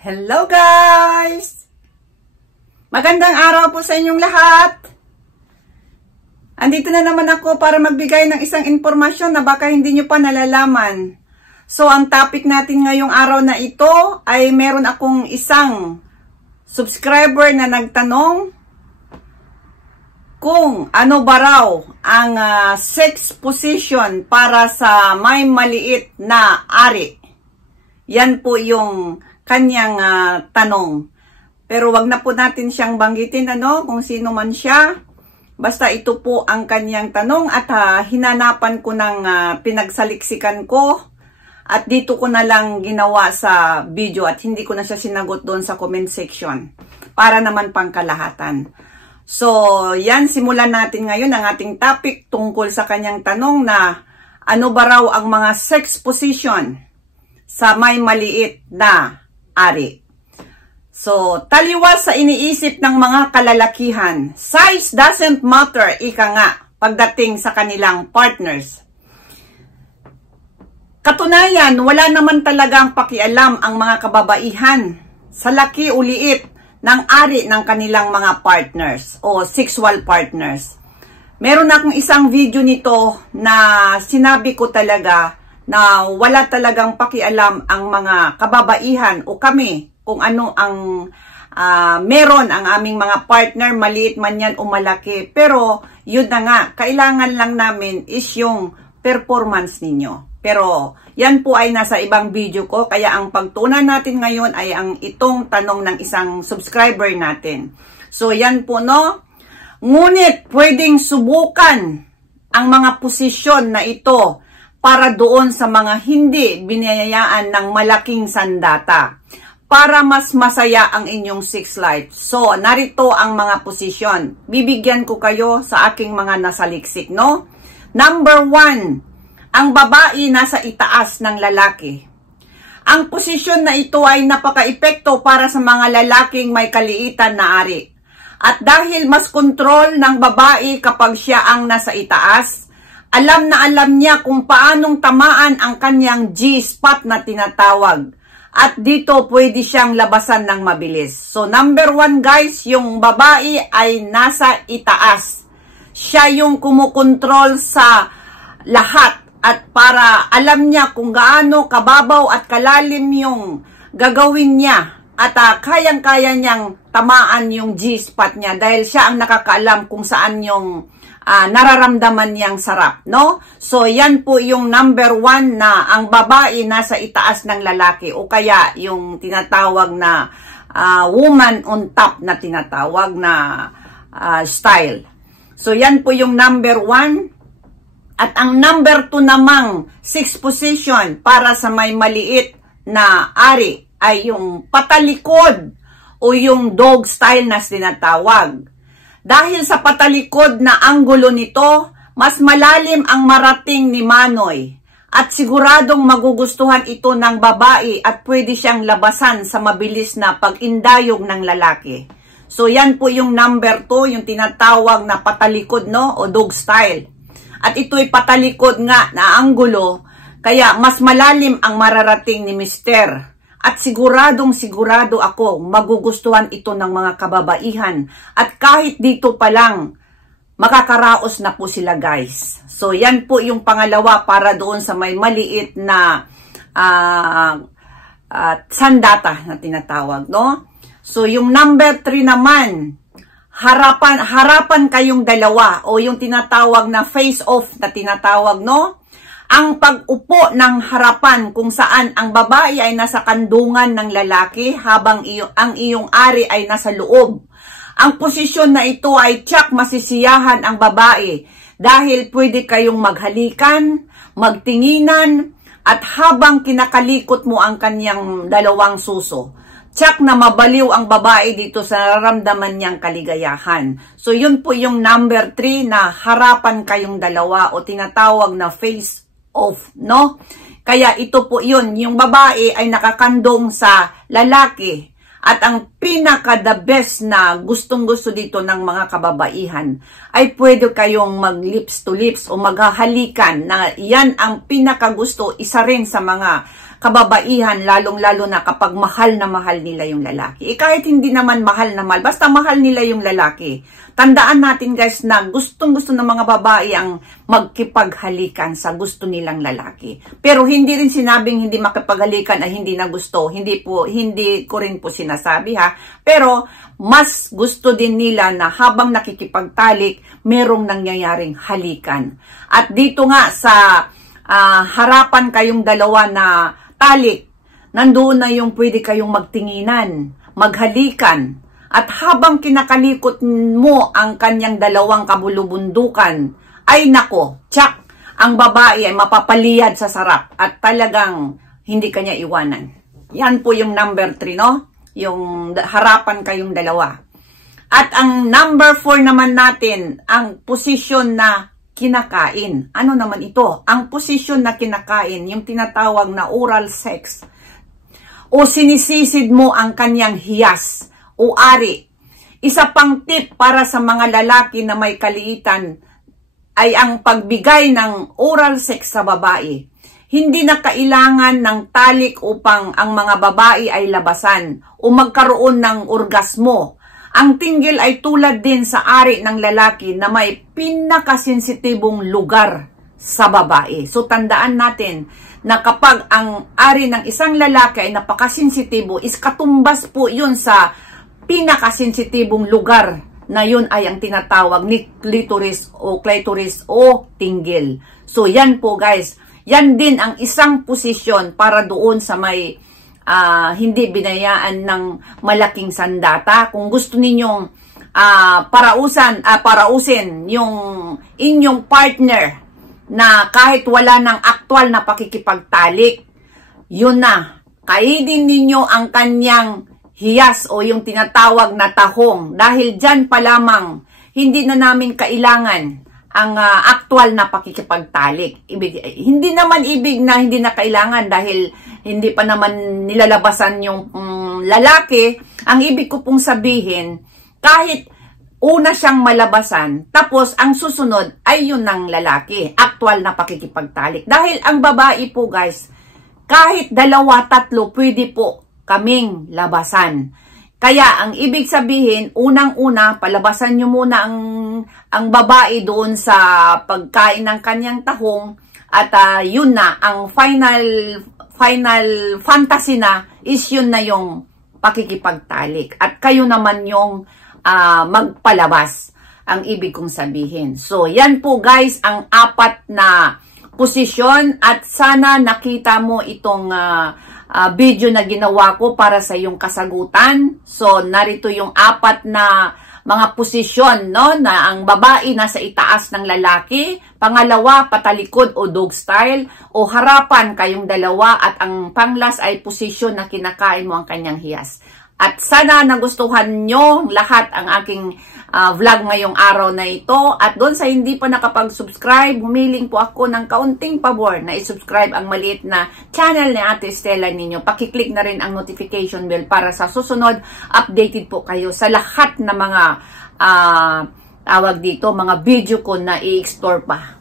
Hello guys! Magandang araw po sa inyong lahat. Andito na naman ako para magbigay ng isang impormasyon na baka hindi nyo pa nalalaman. So, ang topic natin ngayong araw na ito ay meron akong isang subscriber na nagtanong kung ano ba raw ang sex position para sa may maliit na ari. Yan po yung kanyang tanong. Pero wag na po natin siyang banggitin kung sino man siya. Basta ito po ang kanyang tanong at hinanapan ko ng pinagsaliksikan ko. At dito ko na lang ginawa sa video at hindi ko na siya sinagot doon sa comment section. Para naman pangkalahatan. So, yan, simulan natin ngayon ang ating topic tungkol sa kanyang tanong na ano ba raw ang mga sex position sa may maliit na ari. So, taliwas sa iniisip ng mga kalalakihan, size doesn't matter, ika nga, pagdating sa kanilang partners. Katunayan, wala naman talagang pakialam ang mga kababaihan sa laki o liit ng ari ng kanilang mga partners o sexual partners. Meron akong isang video nito na sinabi ko talaga na wala talagang pakialam ang mga kababaihan o kami kung ano ang meron ang aming mga partner, maliit man yan o malaki. Pero yun na nga, kailangan lang namin is yung performance ninyo. Pero yan po ay nasa ibang video ko, kaya ang pagtunan natin ngayon ay ang itong tanong ng isang subscriber natin. So yan po no, ngunit pwedeng subukan ang mga posisyon na ito para doon sa mga hindi biniyayaan ng malaking sandata para mas masaya ang inyong sex life. So, narito ang mga posisyon. Bibigyan ko kayo sa aking mga nasaliksik, no? Number 1, ang babae nasa itaas ng lalaki. Ang posisyon na ito ay napaka-epekto para sa mga lalaking may kaliitan na ari. At dahil mas kontrol ng babae kapag siya ang nasa itaas, alam na alam niya kung paanong tamaan ang kanyang G-spot na tinatawag. At dito pwede siyang labasan ng mabilis. So number 1 guys, yung babae ay nasa itaas. Siya yung kumukontrol sa lahat. At para alam niya kung gaano kababaw at kalalim yung gagawin niya. At kayang-kaya niyang tamaan yung G-spot niya. Dahil siya ang nakakaalam kung saan yung nararamdaman niyang sarap, no? So, yan po yung number 1 na ang babae nasa itaas ng lalaki o kaya yung tinatawag na woman on top na tinatawag na style. So, yan po yung number 1. At ang number 2 namang 6 position para sa may maliit na ari ay yung patalikod o yung dog style na tinatawag. Dahil sa patalikod na anggulo nito, mas malalim ang marating ni Manoy at siguradong magugustuhan ito ng babae at pwede siyang labasan sa mabilis na pag-indayog ng lalaki. So yan po yung number 2, yung tinatawag na patalikod, no, o dog style. At ito'y patalikod nga na anggulo, kaya mas malalim ang mararating ni Mister. At siguradong sigurado ako magugustuhan ito ng mga kababaihan. At kahit dito pa lang, makakaraos na po sila guys. So yan po yung pangalawa para doon sa may maliit na sandata na tinatawag, no? So yung number 3 naman, harapan kayong dalawa o yung tinatawag na face off na tinatawag, no? Ang pag-upo ng harapan kung saan ang babae ay nasa kandungan ng lalaki habang ang iyong ari ay nasa loob. Ang posisyon na ito ay tiyak masisiyahan ang babae dahil pwede kayong maghalikan, magtinginan at habang kinakalikot mo ang kanyang dalawang suso. Tiyak na mabaliw ang babae dito sa nararamdaman niyang kaligayahan. So yun po yung number 3 na harapan kayong dalawa o tinatawag na face off, no? Kaya ito po yun, yung babae ay nakakandong sa lalaki at ang pinaka the best na gustong-gusto dito ng mga kababaihan ay pwede kayong mag lips to lips o maghahalikan na yan ang pinaka gusto, isa rin sa mga kababaihan, lalong-lalo na kapag mahal na mahal nila yung lalaki. Kahit hindi naman mahal na mahal, basta mahal nila yung lalaki. Tandaan natin guys na gustong-gusto ng mga babae ang magkipaghalikan sa gusto nilang lalaki. Pero hindi rin sinabing hindi makipaghalikan ay hindi na gusto. Hindi ko rin po sinasabi ha. Pero mas gusto din nila na habang nakikipagtalik, merong nangyayaring halikan. At dito nga sa harapan kayong dalawa na talik, nandoon na yung pwede kayong magtinginan, maghalikan. At habang kinakalikot mo ang kanyang dalawang kabulubundukan, ay nako, tsak, ang babae ay mapapaliyad sa sarap at talagang hindi kanya iwanan. Yan po yung number 3, no? Yung harapan kayong dalawa. At ang number 4 naman natin, ang posisyon na kinakain. Ano naman ito? Ang posisyon na kinakain, yung tinatawag na oral sex. O sinisisid mo ang kanyang hiyas o ari. Isa pang tip para sa mga lalaki na may kaliitan ay ang pagbigay ng oral sex sa babae. Hindi na kailangan ng talik upang ang mga babae ay labasan o magkaroon ng orgasmo. Ang tinggil ay tulad din sa ari ng lalaki na may pinakasensitibong lugar sa babae. So tandaan natin na kapag ang ari ng isang lalaki ay napakasensitibo, is katumbas po yun sa pinakasensitibong lugar na yun ay ang tinatawag ni clitoris o tinggil. So yan po guys, yan din ang isang posisyon para doon sa may hindi binayaan ng malaking sandata. Kung gusto ninyong parausin yung inyong partner na kahit wala ng aktwal na pakikipagtalik, yun na, kainin ninyo ang kanyang hiyas o yung tinatawag na tahong. Dahil dyan pa lamang, hindi na namin kailangan ang aktwal na pakikipagtalik. Hindi naman ibig na hindi na kailangan dahil hindi pa naman nilalabasan yung lalaki. Ang ibig ko pong sabihin, kahit una siyang malabasan, tapos ang susunod ay yun ng lalaki, aktwal na pakikipagtalik. Dahil ang babae po guys, kahit 2-3 pwede po kaming labasan. Kaya ang ibig sabihin, unang-una, palabasan nyo muna ang babae doon sa pagkain ng kanyang tahong at yun na, ang final fantasy na is yun na yung pakikipagtalik. At kayo naman yung magpalabas, ang ibig kong sabihin. So, yan po guys, ang 4 na posisyon at sana nakita mo itong video na ginawa ko para sa iyong kasagutan. So, narito yung 4 na mga posisyon, no? Na ang babae nasa itaas ng lalaki, pangalawa, patalikod o dog style, o harapan kayong dalawa, at ang panglas ay posisyon na kinakain mo ang kanyang hiyas. At sana nagustuhan nyo lahat ang aking vlog ngayong araw na ito. At doon sa hindi pa nakapag-subscribe, humiling po ako ng kaunting pabor na i-subscribe ang maliit na channel ni Ate Stella ninyo. Pakiclick na rin ang notification bell para sa susunod, updated po kayo sa lahat na mga tawag dito, mga video ko na i-explore pa.